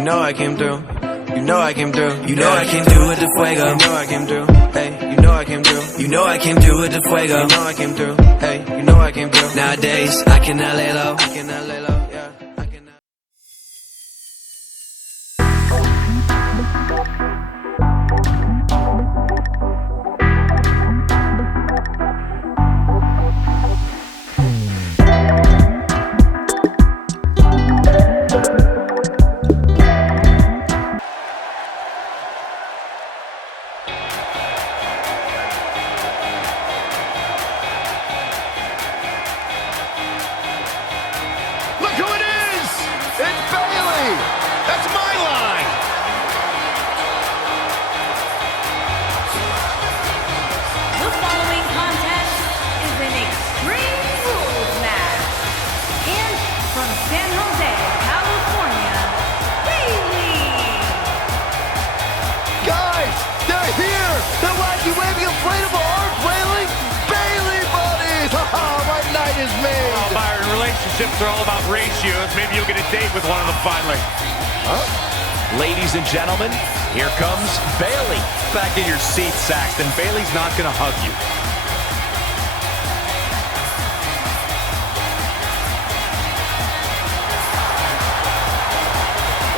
You know I came through. You know I came through. You know I came through with the fuego. You know I came through. Hey, you know I came through. You know I came through with the fuego. You know I came through. Hey, you know I came through. Nowadays, I cannot lay low. I cannot lay low. Yeah, I cannot. Look who it is! It's Bayley! That's my line! The following contest is an Extreme Rules match. And from San Jose, California, Bayley. Guys, they're here! They're wacky waving inflatable arms railing! Bayley buddies! Oh, my night is made! Oh, Byron, relationships are all about ratios. Maybe you'll get a date with one of them finally. Ladies and gentlemen, here comes Bayley. Back in your seat, Saxton. Bayley's not going to hug you.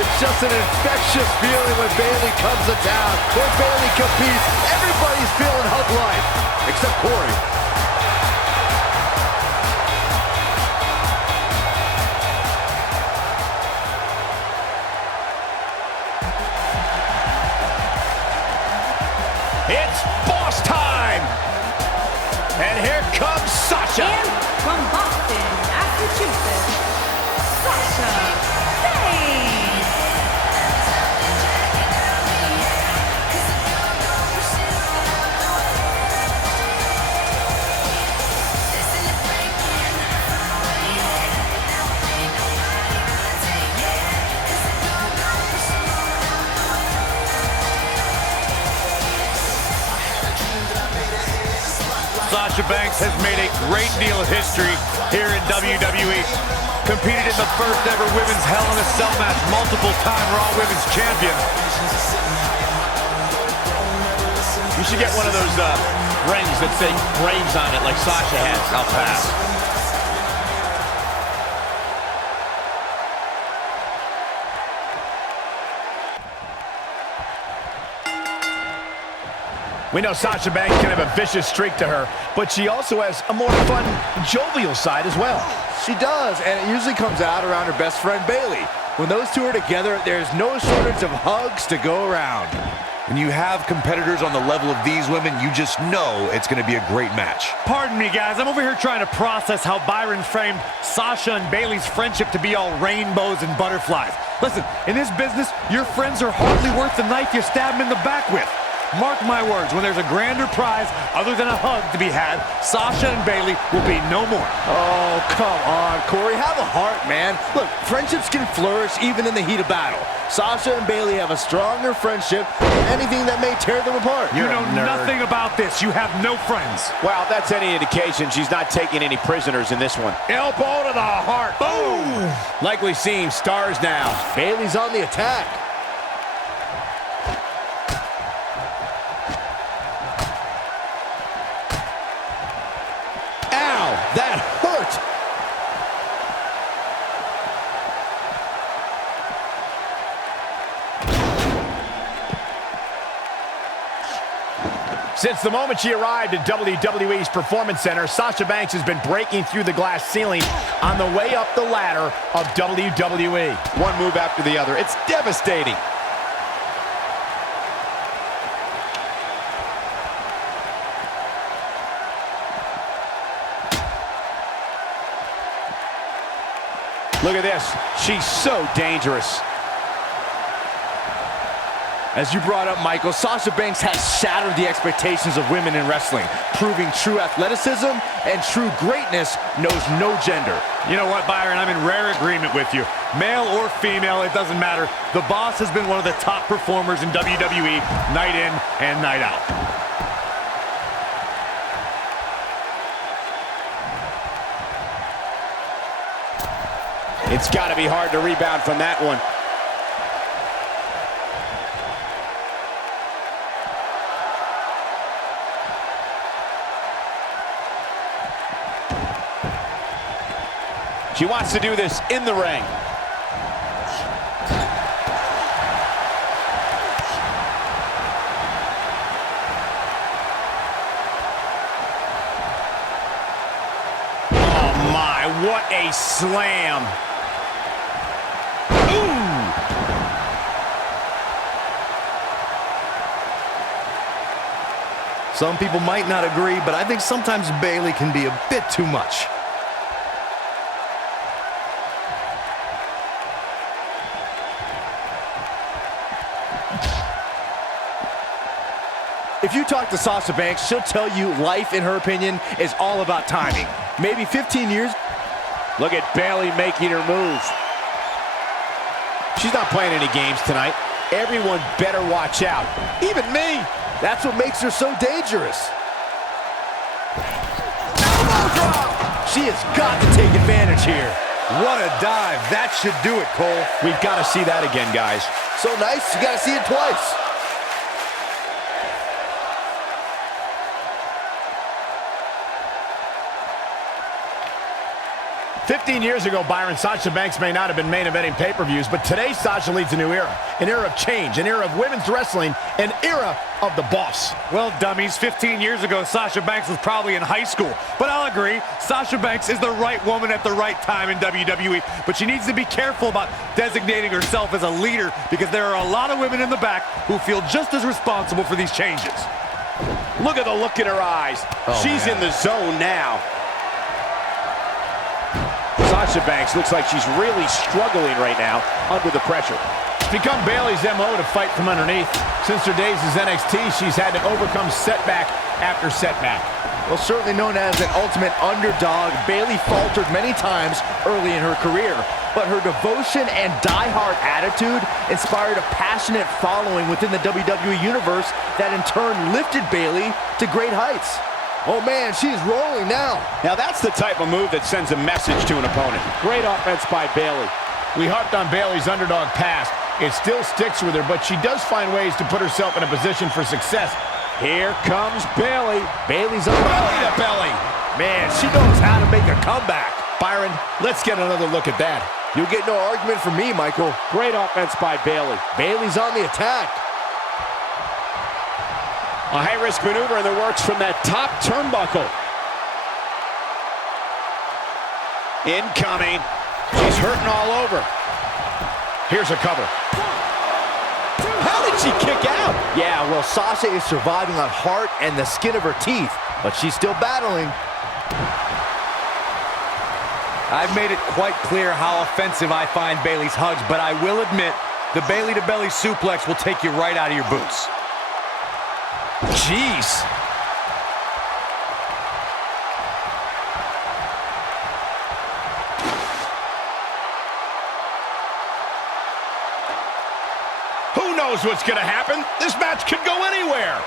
It's just an infectious feeling when Bayley comes to town. When Bayley competes, everybody's feeling hug life. Except Corey. It's boss time! And here comes Sasha. And from Boston, Massachusetts, Sasha Banks. Sasha Banks has made a great deal of history here in WWE. Competed in the first ever women's Hell in a Cell match, multiple-time Raw Women's Champion. You should get one of those rings that say Braves on it like Sasha has. I'll pass. We know Sasha Banks can have a vicious streak to her, but she also has a more fun, jovial side as well. She does, and it usually comes out around her best friend Bayley. When those two are together, there's no shortage of hugs to go around. When you have competitors on the level of these women, you just know it's going to be a great match. Pardon me, guys. I'm over here trying to process how Byron framed Sasha and Bayley's friendship to be all rainbows and butterflies. Listen, in this business, your friends are hardly worth the knife you stab them in the back with. Mark my words, when there's a grander prize other than a hug to be had, Sasha and Bayley will be no more. Oh, come on, Corey. Have a heart, man. Look, friendships can flourish even in the heat of battle. Sasha and Bayley have a stronger friendship than anything that may tear them apart. You know nothing about this. You have no friends. Well, that's any indication she's not taking any prisoners in this one. Elbow to the heart. Boom! Likely seeing stars now. Bayley's on the attack. Ow, that hurt. Since the moment she arrived at WWE's Performance Center, Sasha Banks has been breaking through the glass ceiling on the way up the ladder of WWE. One move after the other. It's devastating. Look at this. She's so dangerous. As you brought up, Michael, Sasha Banks has shattered the expectations of women in wrestling, proving true athleticism and true greatness knows no gender. You know what, Byron? I'm in rare agreement with you. Male or female, it doesn't matter. The boss has been one of the top performers in WWE, night in and night out. It's got to be hard to rebound from that one. She wants to do this in the ring. Oh my, what a slam. Ooh. Some people might not agree, but I think sometimes Bayley can be a bit too much. If you talk to Sasha Banks, she'll tell you life, in her opinion, is all about timing. Maybe 15 years. Look at Bayley making her move. She's not playing any games tonight. Everyone better watch out. Even me. That's what makes her so dangerous. She has got to take advantage here. What a dive. That should do it, Cole. We've got to see that again, guys. So nice, you got to see it twice. 15 years ago, Byron, Sasha Banks may not have been main eventing pay-per-views, but today Sasha leads a new era. An era of change, an era of women's wrestling, an era of the boss. Well, dummies, 15 years ago, Sasha Banks was probably in high school. But I'll agree, Sasha Banks is the right woman at the right time in WWE. But she needs to be careful about designating herself as a leader, because there are a lot of women in the back who feel just as responsible for these changes. Look at the look in her eyes. She's in the zone now. Sasha Banks looks like she's really struggling right now under the pressure. It's become Bayley's MO to fight from underneath. Since her days as NXT, she's had to overcome setback after setback. Well, certainly known as an ultimate underdog, Bayley faltered many times early in her career. But her devotion and die-hard attitude inspired a passionate following within the WWE Universe that in turn lifted Bayley to great heights. Oh man, she's rolling now. Now that's the type of move that sends a message to an opponent. Great offense by Bayley. We harped on Bayley's underdog past. It still sticks with her, but she does find ways to put herself in a position for success. Here comes Bayley. Bayley's on Belly to belly. Man, she knows how to make a comeback. Byron, let's get another look at that. You'll get no argument from me, Michael. Great offense by Bayley. Bayley's on the attack. A high-risk maneuver in the works from that top turnbuckle. Incoming. She's hurting all over. Here's a cover. How did she kick out? Yeah, well, Sasha is surviving on heart and the skin of her teeth, but she's still battling. I've made it quite clear how offensive I find Bayley's hugs, but I will admit, the belly-to-belly suplex will take you right out of your boots. Jeez. Who knows what's going to happen? This match could go anywhere.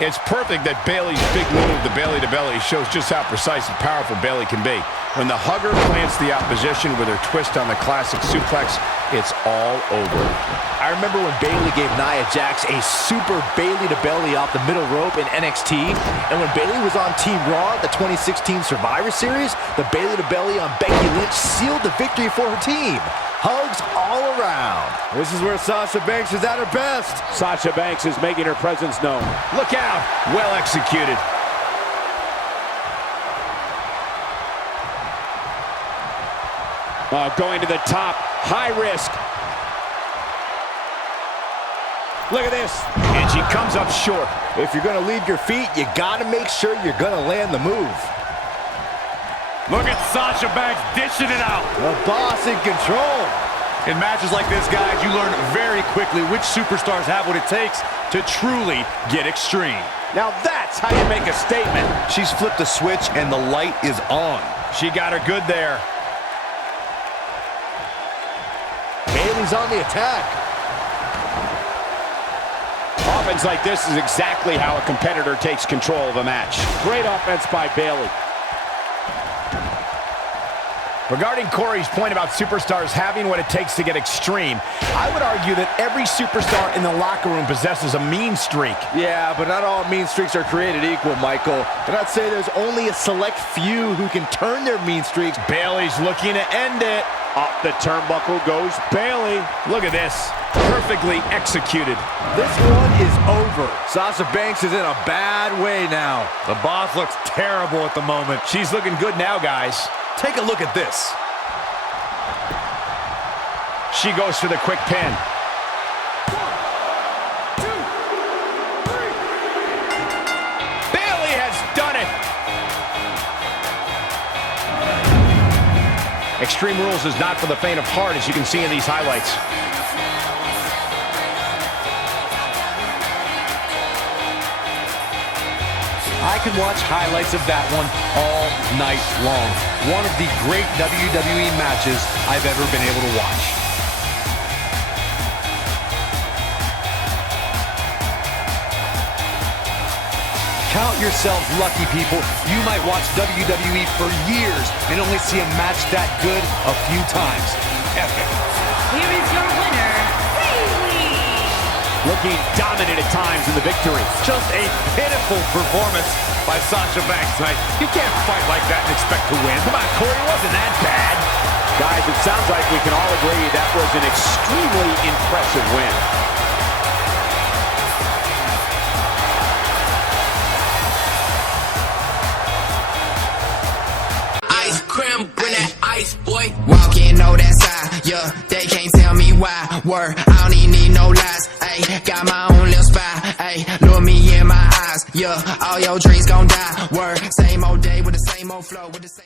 It's perfect that Bayley's big move, the belly-to-belly, shows just how precise and powerful Bayley can be. When the hugger plants the opposition with her twist on the classic suplex, it's all over. I remember when Bayley gave Nia Jax a super Bayley-to-belly off the middle rope in NXT, and when Bayley was on Team Raw at the 2016 Survivor Series, the Bayley-to-belly on Becky Lynch sealed the victory for her team. Hugs all around. This is where Sasha Banks is at her best. Sasha Banks is making her presence known. Look out! Well executed. Going to the top, high risk. Look at this. And she comes up short. If you're gonna leave your feet, you gotta make sure you're gonna land the move. Look at Sasha Banks dishing it out. The boss in control. In matches like this, guys, you learn very quickly which superstars have what it takes to truly get extreme. Now that's how you make a statement. She's flipped a switch and the light is on. She got her good there. Bayley's on the attack. Offense like this is exactly how a competitor takes control of a match. Great offense by Bayley. Regarding Corey's point about superstars having what it takes to get extreme, I would argue that every superstar in the locker room possesses a mean streak. Yeah, but not all mean streaks are created equal, Michael. And I'd say there's only a select few who can turn their mean streaks. Bayley's looking to end it. Up the turnbuckle goes Bayley. Look at this. Perfectly executed. This one is over. Sasha Banks is in a bad way now. The boss looks terrible at the moment. She's looking good now, guys. Take a look at this. She goes for the quick pin. 1, 2, 3. Bayley has done it. Extreme Rules is not for the faint of heart, as you can see in these highlights. I could watch highlights of that one all night long. One of the great WWE matches I've ever been able to watch. Count yourselves lucky, people. You might watch WWE for years and only see a match that good a few times. Epic. Here is your winner, Bayley. Looking dominant at times in the victory. Just a pitiful performance by Sasha Banks tonight. You can't fight like that and expect to win. Come on, Corey, it wasn't that bad. Guys, it sounds like we can all agree that was an extremely impressive win. Ice cream, bring that ice, boy. Walk in, know that side, yeah. They can't tell me why. Word, I don't even need no lies. Ayy, got my own little spy. Ayy, look me in my eyes, yeah. All your dreams gon' die. Word, same old day with the same old flow, with the same.